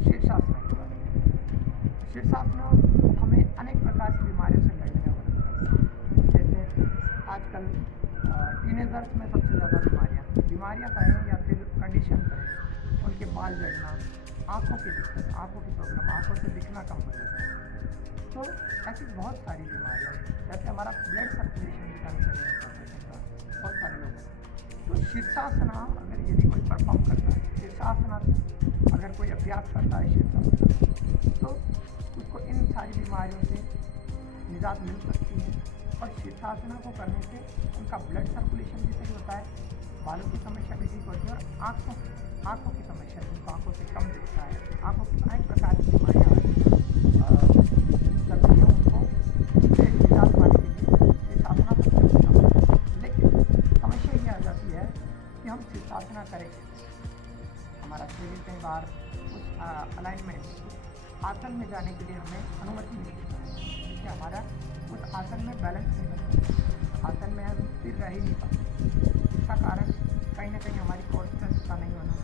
शीर्षासन के बारे में। शीर्षासन हमें अनेक प्रकार की बीमारियों से लड़ने में मदद करता है। जैसे आजकल टीनेजर्स में सबसे ज़्यादा बीमारियाँ कहें या फिर कंडीशन कहें, उनके बाल झड़ना, आँखों की दिक्कत, आँखों की प्रॉब्लम, आँखों से दिखना कम हो जाता है। तो ऐसी बहुत सारी बीमारियाँ हैं, जैसे हमारा ब्लड सर्कुलेशन भी कम नहीं होता है बहुत सारे लोगों को। तो शीर्षासना अगर यदि कोई परफॉर्म करता है, शीर्षासना अगर कोई अभ्यास करता है शीर्षासना, तो उसको इन सारी बीमारियों से निजात मिल सकती है। और शीर्षासना को करने से उनका ब्लड सर्कुलेशन भी सही होता है, बालों की समस्या भी ठीक होती है, और आँखों की समस्या, जिनको आँखों से कम दिखता है, आँखों की अनेक प्रकार की बीमारियाँ करती हैं, उनको उनसे निजात पाने के लिए शीर्षासना सबसे उत्तम है। लेकिन समस्या ये आ जाती है कि हम शीर्षासना करें, हमारा शरीर कई बार उस अलाइनमेंट, उस आसन में जाने के लिए हमें अनुमति नहीं देता है, जिससे हमारा उस आसन में बैलेंस नहीं बनता, आसन में हम स्थिर रह ही नहीं पाते। इसका कारण कहीं ना कहीं हमारी कोर स्ट्रेंथ का नहीं होना,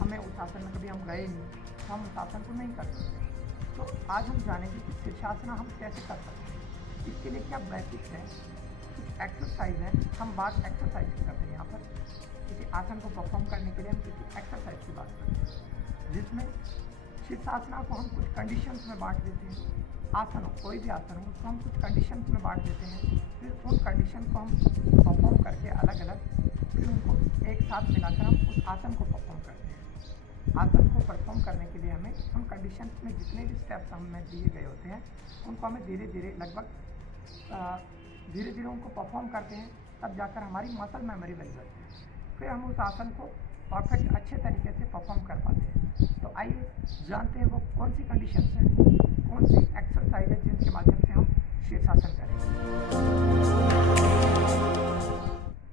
हमें उस आसन में कभी हम गए नहीं, तो हम उस आसन को नहीं कर सकते। तो आज हम जानेंगे कि शीर्षासना हम कैसे कर सकते हैं, इसके लिए क्या बेसिक्स हैं, कुछ एक्सरसाइज है। हम बात एक्सरसाइज की करते हैं, यहाँ पर किसी आसन को परफॉर्म करने के लिए हम किसी एक्सरसाइज की बात करते हैं, जिसमें शीर्षासना को हम कुछ कंडीशंस में बांट देते हैं। आसन हो, कोई भी आसन हो, उसको हम कुछ कंडीशंस में बांट देते हैं, फिर उन कंडीशन को हम परफॉर्म करके अलग अलग, फिर उनको एक साथ मिलाकर हम उस आसन को परफॉर्म करते हैं। आसन को परफॉर्म करने के लिए हमें उन कंडीशंस में जितने भी स्टेप्स हमें दिए गए होते हैं, उनको हमें धीरे धीरे धीरे धीरे उनको परफॉर्म करते हैं, तब जाकर हमारी मसल मेमोरी बन जाती है, फिर हम उस आसन को परफेक्ट अच्छे तरीके से परफॉर्म कर पाते हैं। तो आइए जानते हैं वो कौन सी कंडीशंस हैं, कौन सी एक्सरसाइज है जिनके माध्यम से हम शीर्षासन करेंगे।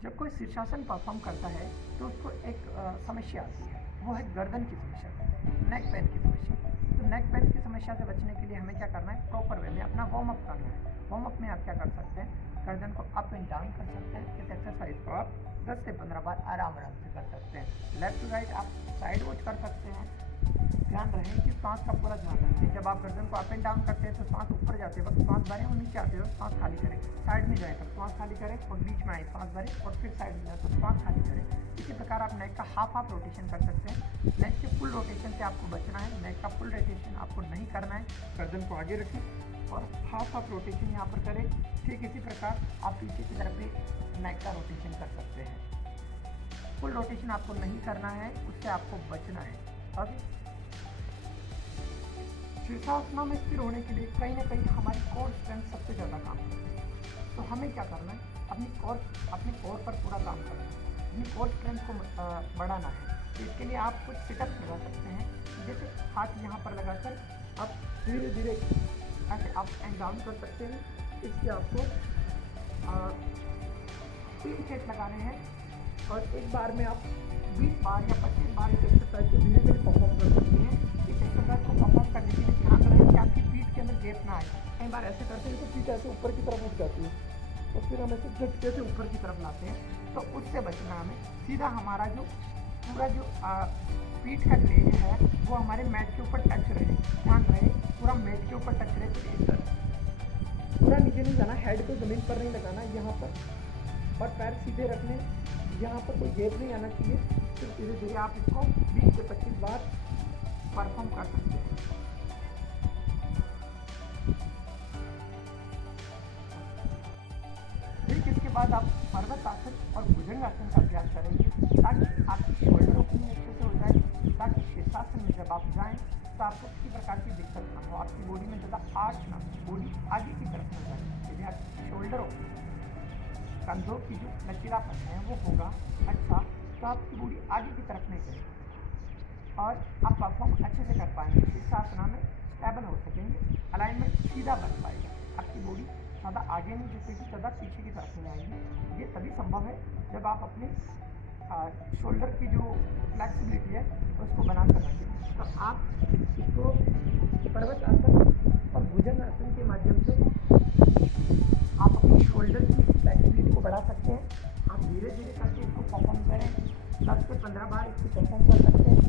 जब कोई शीर्षासन परफॉर्म करता है तो उसको एक समस्या आती है, वो है गर्दन की समस्या, नेक पेन की समस्या। तो नेक पेन की समस्या से बचने के लिए हमें क्या करना है, प्रॉपर वे में अपना वार्म अप करना है। वार्म अप में आप क्या कर सकते हैं, गर्दन को अप एंड डाउन कर सकते हैं। इस एक्सरसाइज को आप 10 से 15 बार आराम से कर सकते हैं। लेफ्ट टू राइट आप साइड वॉच कर सकते हैं। ध्यान रहे कि सांस का पूरा ध्यान रखें। जब आप गर्दन को अप एंड डाउन करते हैं तो सांस ऊपर जाते वक्त सांस भरें, और नीचे आते वक्त सांस खाली करें। साइड में जाए तब सांस खाली करें, और बीच में आए सांस भरें, और फिर साइड में जाए तो सांस खाली करें। इसी प्रकार आप नेक का हाफ रोटेशन कर सकते हैं। नेक के फुल रोटेशन से आपको बचना है, नेक का फुल रोटेशन आपको नहीं करना है। गर्दन को आगे रखें और हाफ रोटेशन यहाँ पर करें। ठीक इसी प्रकार आप पीछे की तरफ भी नेक का रोटेशन कर सकते हैं। फुल रोटेशन आपको नहीं करना है, उससे आपको बचना है। अब शीर्षासना में स्थिर होने के लिए कहीं ना कहीं हमारी कोर स्ट्रेंथ सबसे ज़्यादा काम करती है। तो हमें क्या करना है, अपनी कोर पर पूरा काम करना है, अपनी कोर स्ट्रेंथ को बढ़ाना है। तो इसके लिए आप कुछ सिटअप्स लगा सकते हैं, जैसे हाथ यहाँ पर लगाकर आप धीरे धीरे ऐसे अप एंड डाउन कर सकते हैं। इससे आपको 3 सेट लगाने हैं, और एक बार में आप 20 बार या 25 बार इस एक्सरसाइज को धीरे धीरे परफॉर्म कर सकते हैं। इस एक्सरसाइज को परफॉर्म करने के लिए ध्यान रहे कि आपकी पीठ के अंदर गैप ना आए। कई बार ऐसे करते हैं तो पीठ ऐसे ऊपर की तरफ उठ जाती है, तो फिर हम ऐसे झटके से ऊपर की तरफ लाते हैं, तो उससे बचना हमें। सीधा हमारा जो पूरा जो पीठ का ग्रेन है वो हमारे मैट के ऊपर टच रहे। ध्यान रहे पूरा मैट के ऊपर टच रहे, तो इस तरह पूरा नीचे नहीं जाना, हेड को ज़मीन पर नहीं लगाना, यहाँ पर, और पैर सीधे रखने, यहाँ पर कोई गैप नहीं आना चाहिए। फिर धीरे धीरे आप इसको 20 से 25 बार परफॉर्म कर सकते हैं। फिर इसके बाद आप पर्वत आसन और भुजंग आसन का अभ्यास करेंगे, ताकि आपकी शोल्डर ओपनिंग अच्छे से हो जाए, ताकि शीर्षासन में जब आप जाएं तो आपको किसी प्रकार की दिक्कत ना हो, आपकी बॉडी में ज़्यादा आर्च ना हो, बॉडी आगे की तरफ न जाए। यदि आपकी शोल्डर ओपनिंग, कंधों की जो लचीलापन है वो होगा अच्छा, तो आपकी बॉडी आगे की तरफ नहीं चलेगी और आप परफॉर्म अच्छे से कर पाएंगे। शीर्षासना में स्टेबल हो सकेंगे, अलाइनमेंट सीधा बन पाएगा, आपकी बॉडी ज़्यादा आगे नहीं झुकेगी, ज़्यादा पीछे की तरफ नहीं आएगी। ये तभी संभव है जब आप अपने शोल्डर की जो फ्लेक्सिबिलिटी है उसको बनाकर रखें। तो आप इसको पर्वत आसन और भुजंग आसन के माध्यम से आप अपनी शोल्डर की फ्लेक्सिबिलिटी को बढ़ा सकते हैं। आप धीरे धीरे करके इसको परफॉर्म करें, 10 से 15 बार इसको परफॉर्म कर सकते हैं।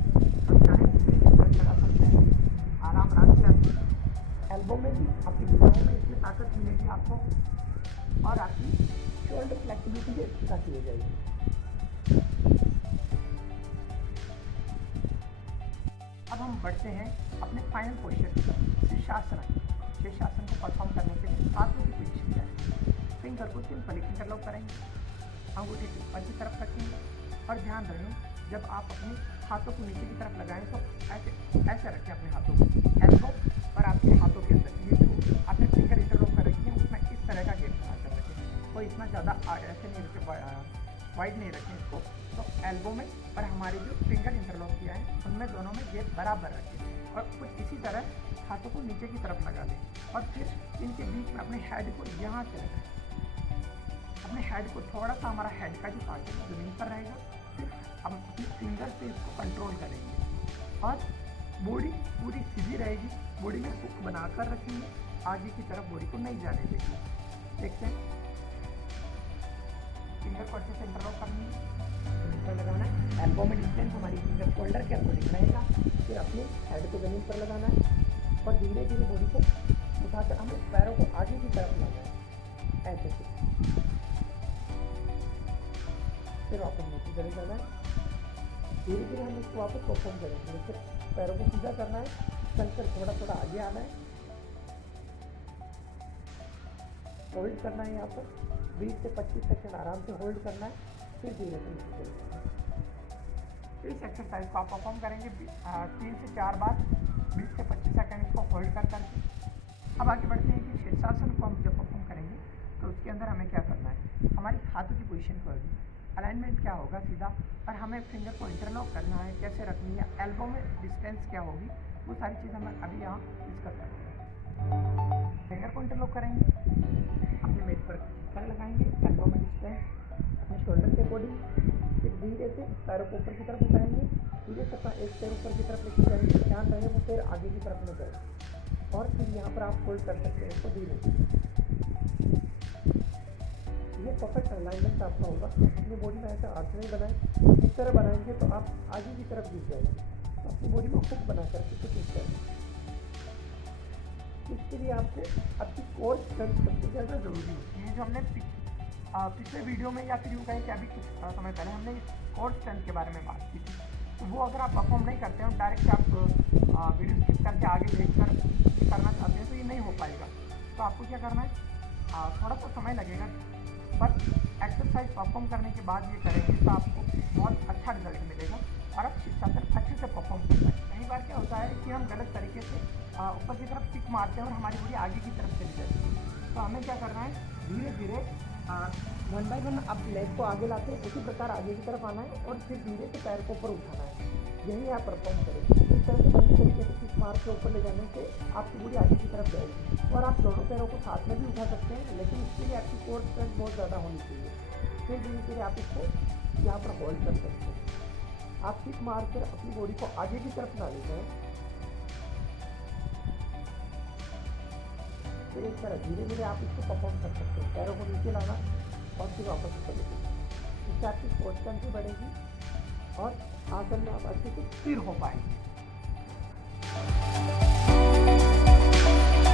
हम चाहें स्ट्रेच लगा सकते हैं आराम आराम से। आपकी एल्बो में भी, आपकी भुजाओं में इसमें ताकत मिलेगी आपको, और आपकी शोल्डर फ्लेक्सिबिलिटी भी अच्छी खासी हो जाएगी। अब हम बढ़ते हैं अपने फाइनल पोजीशन की तरफ, शीर्षासन। शीर्षासन को परफॉर्म करने के लिए हाथों की पोजीशन क्या है? फिंगर को सिंपली इंटरलॉक करेंगे, अंगूठे को ऊपर की तरफ रखेंगे, और ध्यान रखें जब आप अपने हाथों को नीचे की तरफ लगाएं तो ऐसे रखें अपने हाथों को एल्बो और आपके हाथों के अंदर ये जो आपने फिंगर इंटरलॉक कर रखी है उसमें इस तरह का गैप बना कर रखें। कोई इतना ज़्यादा ऐसे नहीं रखें, वाइड नहीं रखें इसको। तो एल्बो में और हमारे जो फिंगर इंटरलॉक किया है उनमें दोनों में गैप बराबर रखें, और कुछ इसी तरह हाथों को नीचे की तरफ लगा दें, और फिर इनके बीच में अपने हेड को यहाँ से लगाएं। अपने हेड को थोड़ा सा, हमारा हेड का जो पार्ट है जमीन पर रहेगा, फिर हम अपने फिंगर से इसको कंट्रोल करेंगे, और बॉडी पूरी सीधी रहेगी। बॉडी में हुक बनाकर रखेंगे, आगे की तरफ बॉडी को नहीं जाने देंगे। देखते हैं, फिंगर को अच्छे से इंटरलॉक करनी है, फिंगर लगाना है, एल्बो में डिस्टेंस हमारी फिंगर शोल्डर के अकॉर्डिंग रहेगा। फिर अपने हेड को जमीन पर लगाना है, और धीरे धीरे बॉडी को उठाकर हमें पैरों को आगे की तरफ लाना है, ऐसे से। फिर वापस नीचे चले जाना है, धीरे धीरे हम इसको वापस परफॉर्म करेंगे। फिर पैरों को सीधा करना है, चलकर थोड़ा थोड़ा आगे आना है, होल्ड करना है, यहाँ पर 20 से 25 सेकंड आराम से होल्ड करना है, फिर धीरे से नीचे चले जाना है। इस एक्सरसाइज को आप परफॉर्म करेंगे 3 से 4 बार, 20 से 25 सेकंड इसको होल्ड कर करके। अब आगे बढ़ते हैं कि शीर्षासन को हम जब परफॉर्म करेंगे तो उसके अंदर हमें क्या करना है? हमारी हाथों की पोजीशन होगी, अलाइनमेंट क्या होगा सीधा, और हमें फिंगर को इंटरलॉक करना है, कैसे रखनी है, एल्बो में डिस्टेंस क्या होगी, वो सारी चीज़ हम अभी यहाँ डिस्कस करेंगे। फिंगर को इंटरलॉक करेंगे, अपने मेज पर पैर लगाएंगे, एल्बो में डिस्टेंस अपने शोल्डर के अकॉर्डिंग, फिर धीरे से पैरों को ऊपर की तरफ उठाएंगे, धीरे से एक पैर ऊपर की तरफ लेके जाएंगे, ध्यान रहे वो पैर आगे की तरफ में जाए, और फिर यहाँ पर आप होल्ड कर सकते हैं इसको धीरे से। ये परफेक्ट अलाइनमेंट आपका होगा। अपनी बॉडी में ऐसा अर्थ नहीं बनाए, इस तरह बनाएंगे तो आप आगे की तरफ गिर जाएंगे। तो अपनी बॉडी में हुक बना करके कुछ इस तरह। इसके लिए आपको आपकी कोर स्ट्रेंथ सबसे ज़्यादा ज़रूरी होती है। जो हमने पिछले वीडियो में, या फिर यूँ कहें कि अभी कुछ समय पहले हमने कोर स्ट्रेंथ के बारे में बात की थी, तो वो अगर आप परफॉर्म नहीं करते हैं, डायरेक्ट आप वीडियो स्किप करके आगे देख कर करना चाहते हैं तो ये नहीं हो पाएगा। तो आपको क्या करना है, थोड़ा सा समय लगेगा, पर एक्सरसाइज परफॉर्म करने के बाद ये करेंगे तो आपको बहुत अच्छा रिजल्ट मिलेगा, और आप शीर्षासन अच्छे से परफॉर्म कर सकते हैं। कई बार क्या होता है कि हम गलत तरीके से ऊपर की तरफ किक मारते हैं और हमारी बॉडी आगे की तरफ चली जाती है। तो हमें क्या करना है, धीरे धीरे 1 बाय 1 आप लेग को आगे लाते हैं, उसी प्रकार आगे की तरफ आना है, और फिर धीरे से पैर को ऊपर उठाना है। यही आप परफॉर्म करेंगे। इस तरह से बड़ी तरीके से किक मार के ऊपर ले जाने से आपकी बॉडी आगे की तरफ जाएगी, और आप दोनों पैरों को साथ में भी उठा सकते हैं, लेकिन इसके लिए आपकी कोर स्ट्रेंथ बहुत ज़्यादा होनी चाहिए। फिर धीरे धीरे आप इसको यहाँ पर होल्ड कर सकते हैं। आप किक मार कर अपनी बॉडी को आगे की तरफ ना ले जाएं, फिर इस तरह धीरे धीरे आप इसको परफॉर्म कर सकते हैं। पैरों को नीचे लाना और फिर वापस ऊपर ले जाना, इससे आपकी कोर स्ट्रेंथ भी बढ़ेगी, और आसन में आप अच्छे से स्थिर हो पाएंगे।